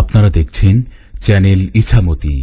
আপনারা দেখছেন channel Ichamati.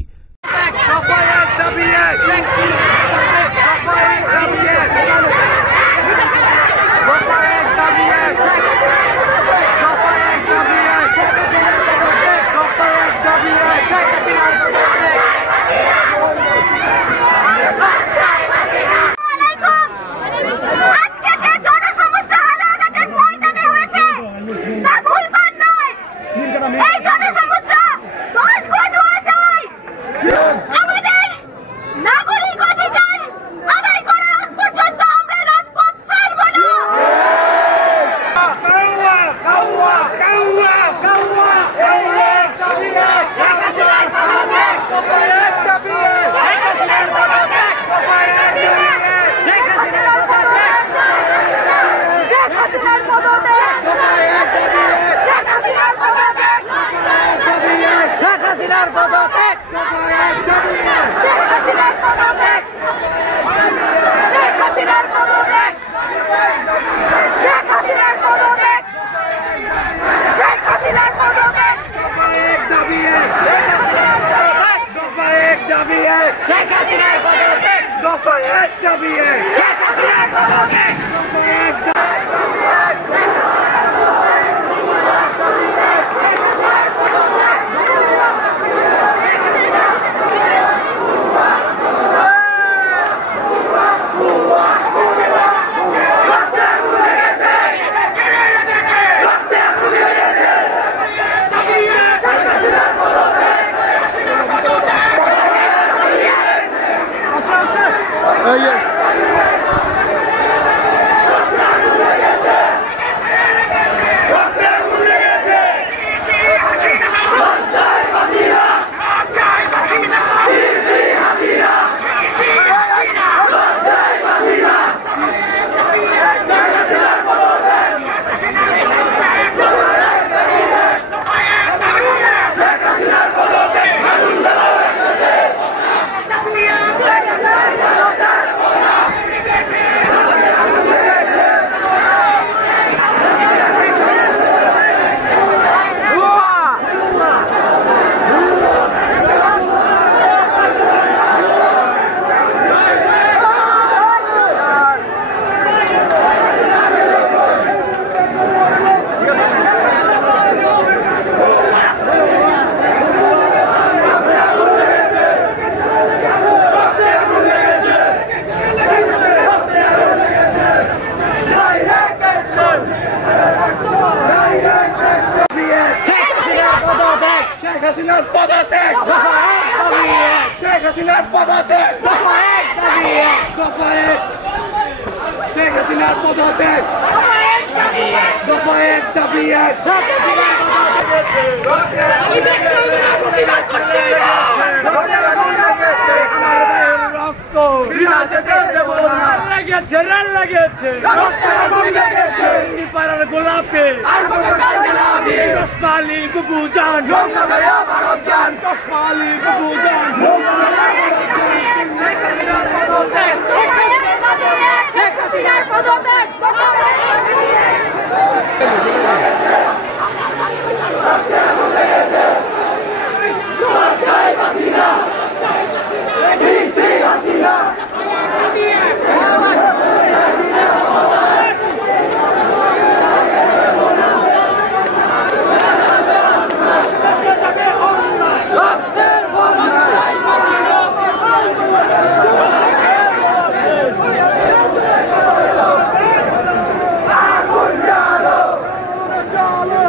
Jalo!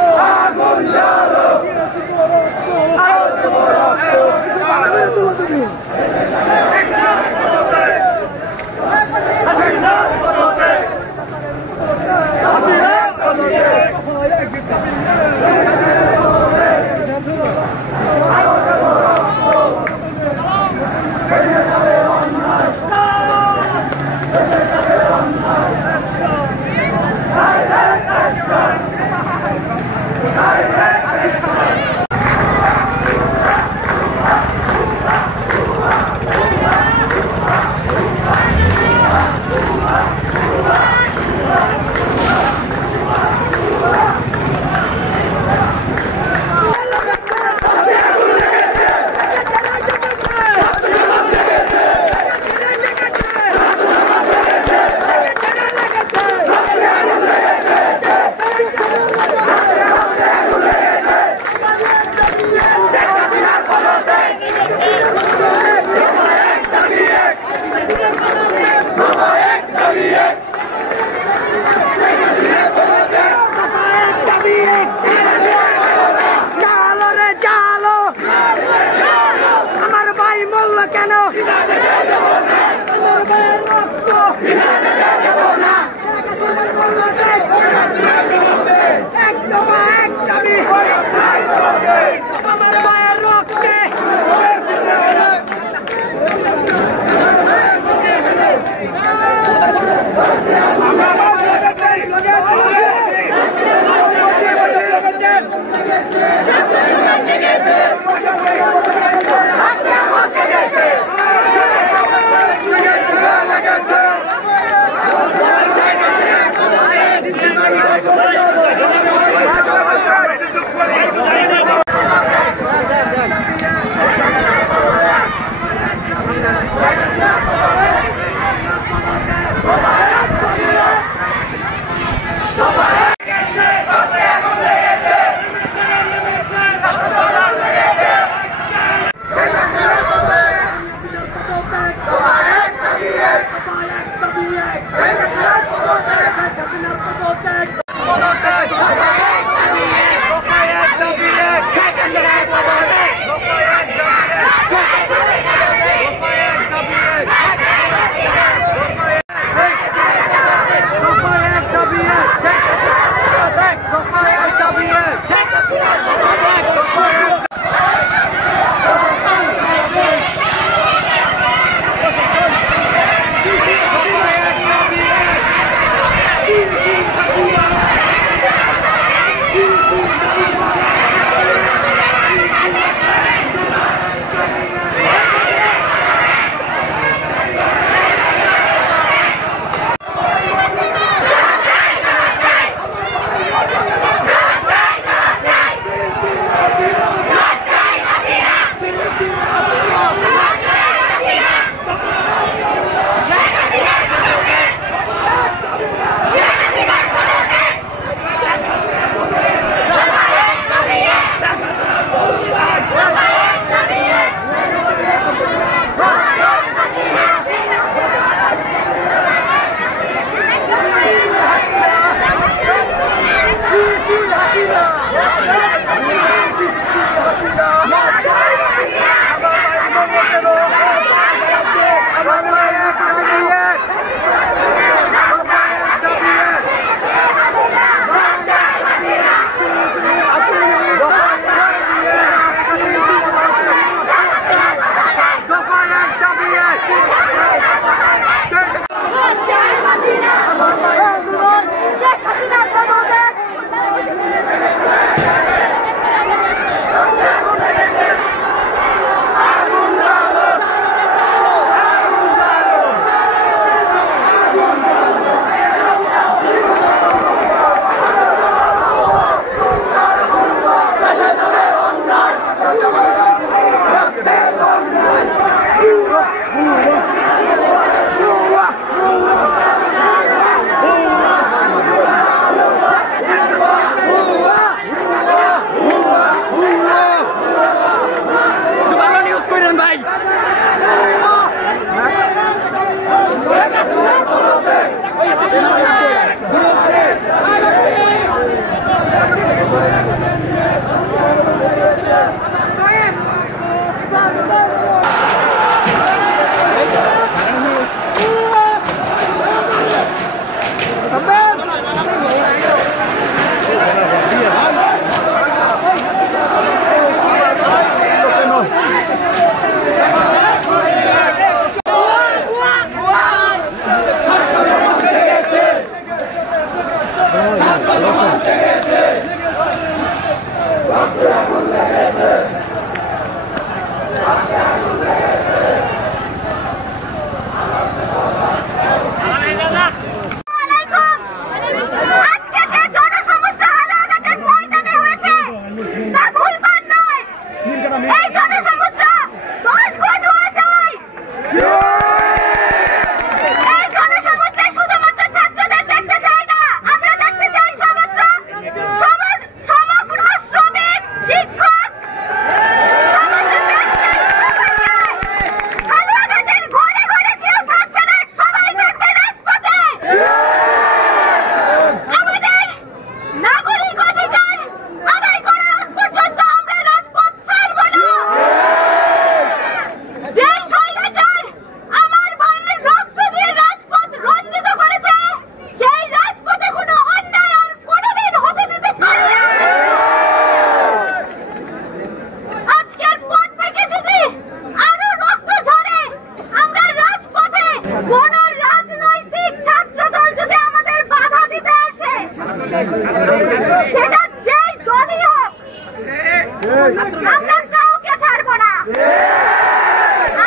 আমরা কাউকে ছাড়বো না।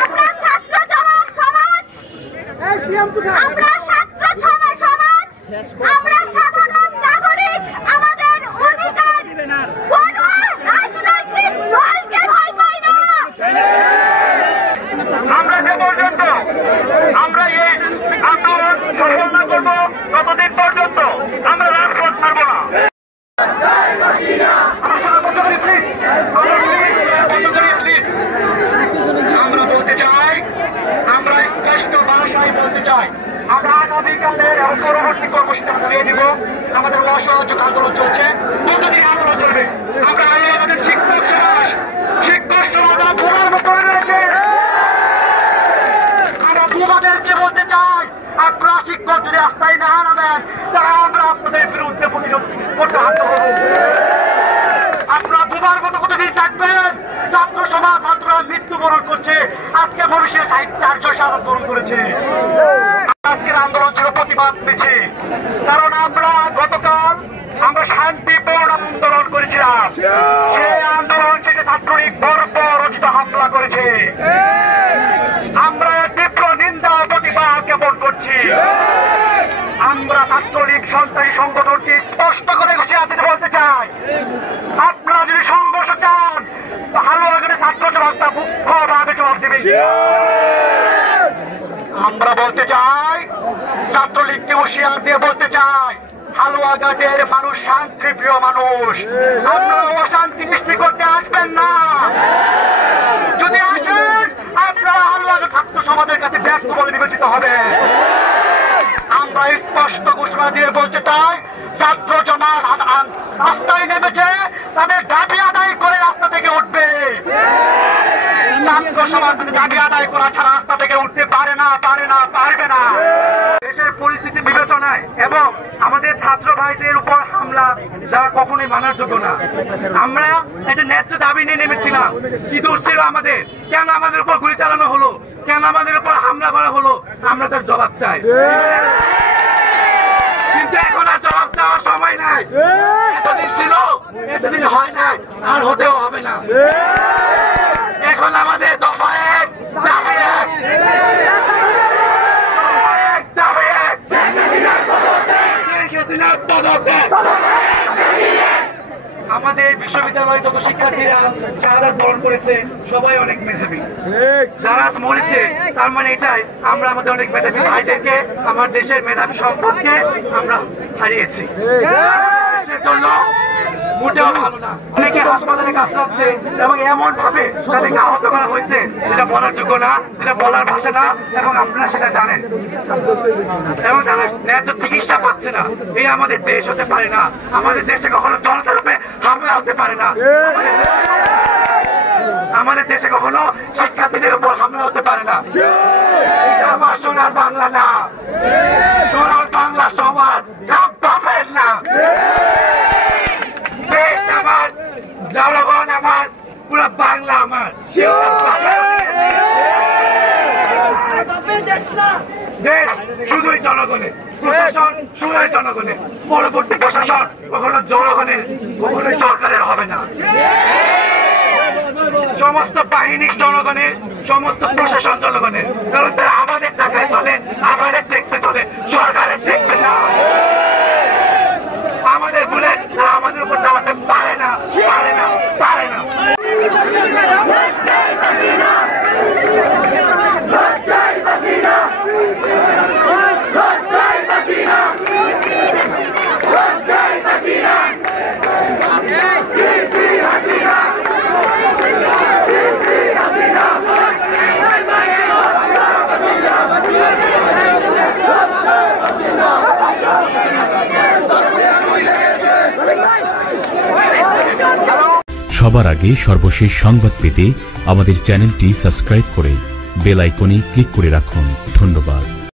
আমরা ছাত্র সমাজ, আমরা ছাত্র সমাজ, আমরা সাধারণ নাগরিক, আমাদের অধিকার কোনো রাজনৈতিক দলকে ভয় পাই না। আমরা যে পর্যন্ত আমরা এই আন্দোলন সফল না করবো ততদিন পর্যন্ত আমরা রাজপথ ছাড়বো না। আমরা বলতে চাই, আমরা স্পষ্ট ভাষায় বলতে চাই, আমরা আগামীকালের পরবর্তী কর্মসূচি চালিয়ে দিব। আমাদের অসহযোগ আন্দোলন চলছে, কতদিন আন্দোলন চলবে? আমরা আমাদের শিক্ষক সমাজ করে রয়েছে। আমরা তোমাদেরকে বলতে চাই, আপনারা শিক্ষক যদি রাস্তায় না নামেন তারা আমরা আপনাদের বিরুদ্ধে প্রতিরোধ করতে হাত দেব। আপনারা দুবার মতো কতদিন থাকবেন? ছাত্র সমাজ ছাত্ররা মৃত্যুবরণ করছে, আজকে ভবিষ্যতে 4জন শাহাদাত বরণ করেছে। আজকের আন্দোলন ছিল প্রতিবাদ মিছিল, কারণ আমরা গতকাল আমরা শান্তিপূর্ণ আন্দোলন করেছিলাম। সেই আন্দোলন শেষে ছাত্রলীগ বর্বরচিত হামলা করেছে। আমরা তীব্র নিন্দা প্রতিবাদ জ্ঞাপন করছি। আমরা ছাত্রলীগ সন্ত্রাসী সংগঠনকে স্পষ্ট করে ঘোষণা দিতে বলতে চাই, আপনারা যদি সংঘর্ষ চান ভালো আগে ছাত্র সমাজটা মুখ্যভাবে জবাব দেবে। আমরা বলতে চাই, ছাত্রলীগকে হুঁশিয়ার দিয়ে বলতে চাই, হালুয়াঘাটের মানুষ শান্তিপ্রিয় মানুষ, আপনারা অশান্তি সৃষ্টি করতে আসবেন না। যদি আসেন আপনারা হালুয়াঘাট ছাত্র সমাজের কাছে ব্যর্থ বলে বিবেচিত হবে। আমরা স্পষ্ট ঘোষণা দিয়ে বলতে চাই, ছাত্র সমাজ রাস্তায় নেমেছে, তাদের দাবি আদায় করে রাস্তা থেকে উঠবে। ছাত্র সমাজ দাবি আদায় করা ছাড়া রাস্তা থেকে উঠতে পারে না, পারবে না। দেশের পরিস্থিতি বিবেচনায় এবং আমাদের ছাত্র ভাইদের উপর হামলা যা কখনোই মানার যোগ্য না। আমরা একটা ন্যায্য দাবি নিয়ে নেমেছিলাম, কি দোষ ছিল আমাদের? কেন আমাদের উপর গুলি চালানো হলো? কেন আমাদের উপর হামলা করা হলো? আমরা তার জবাব চাই, কিন্তু এখন আর জবাব দেওয়ার সময় নাই। এতদিন ছিল, এতদিন হয় না, আর হতেও হবে না। এখন আমাদের দফা এক, দাবি এক, আমাদের বিশ্ববিদ্যালয়ে যত শিক্ষার্থীরা শাহাদাত বরণ করেছে সবাই অনেক মেধাবী। যারা মরেছে তার মানে এটাই, আমরা আমাদের অনেক মেধাবী ভাইদেরকে, আমার দেশের মেধাবী সম্পদকে আমরা হারিয়েছি। দেশের জন্য মোটেও ভালো না। অনেকে হাসপাতালে কাতরাচ্ছে এবং এমন ভাবে তাদেরকে আহত করা হয়েছে যেটা বলার যোগ্য না, যেটা বলার ভাষা না, এবং আপনারা সেটা জানেন। এবং তারা ন্যায্য চিকিৎসা পাচ্ছে না। এই আমাদের দেশ হতে পারে না। আমাদের দেশে কখনো জনতার উপরে হামলা হতে পারে না। আমাদের দেশে কখনো শিক্ষার্থীদের উপর হামলা হতে পারে না। এটা আমার সোনার বাংলা না, সোনার বাংলা সবার পাবেন না। দেশ আমার, জনগণ আমার, পুরো বাংলা আমার। দেশ শুধুই জনগণের, প্রশাসন শুধুই জনগণের, পরবর্তী প্রশাসন কখনো জনগণের, কখনোই সরকারের হবে না। সমস্ত বাহিনী জনগণের, সমস্ত প্রশাসন জনগণের, কারণ তারা আমাদের টাকায় চলে, আমাদের ট্যাক্সে চলে, সরকারের ট্যাক্সে না। আমাদের বুলেট আমাদের উপর চালাতে পারে না, পারে না, পারে না। সবার আগে সর্বশেষ সংবাদ পেতে আমাদের চ্যানেলটি সাবস্ক্রাইব করে বেল আইকনে ক্লিক করে রাখুন। ধন্যবাদ।